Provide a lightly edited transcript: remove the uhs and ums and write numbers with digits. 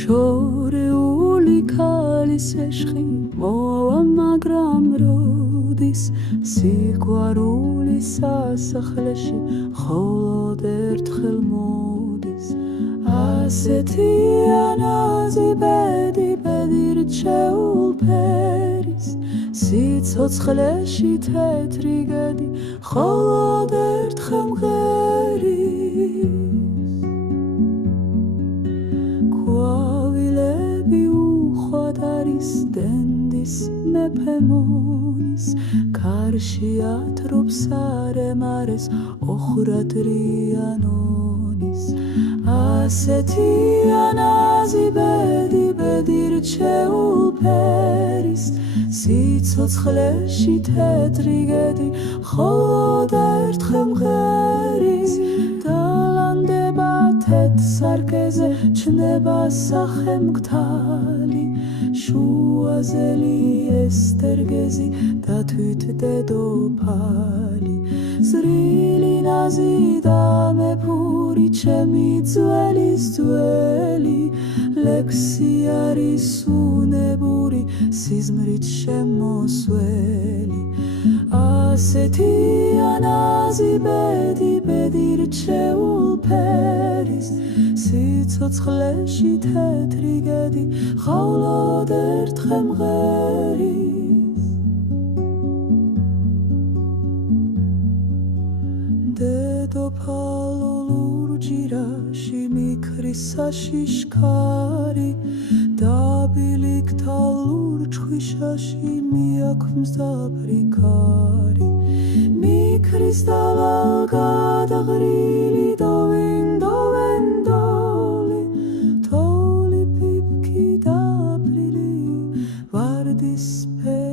შორეული ქალის ეშხი მოვა მაგრამ როდის სიყვარული სასახლეში მხოლოდ ერთხელ მოდის ასეთი ანაზი ბედი რჩეულ ფერის სიცოცხლეში თეთრი გედი მხოლოდ ერთხელ მღერის ყვავილები უხვად არის დენდის მეფე მონის კარში ათრობს არემარეს ოხრადრიანონის ასეთი ანაზი ბედი რჩეულ ფერის სიცოცხლეში თეთრი გედი მხოლოდ ერთხელ მღერის დალანდება თეთ სარკეზე ჩნდება სახე მგთალი შუაზელი ესტერგეზი და თვით დედოფალი ზრილი ნაზი და მეფური ჩემი ძველის ძველი ლექსი არის უნებური სიზმრით შემოსველი ასეთი ანაზი ბედი რჩეულ ფერის სიცოცხლეში თეთრი გედი მხოლოდ ერთხელ მღერის დედოფალო ლურჯირაში მიქრის საშიშკარი დაბილიქთა ლურჯხვიშაში მიაქვმს დაფრიქარი მიქრის დაღრილი დოვენდოლი თოვლი პიპკი დაფრილი ვარდისფერი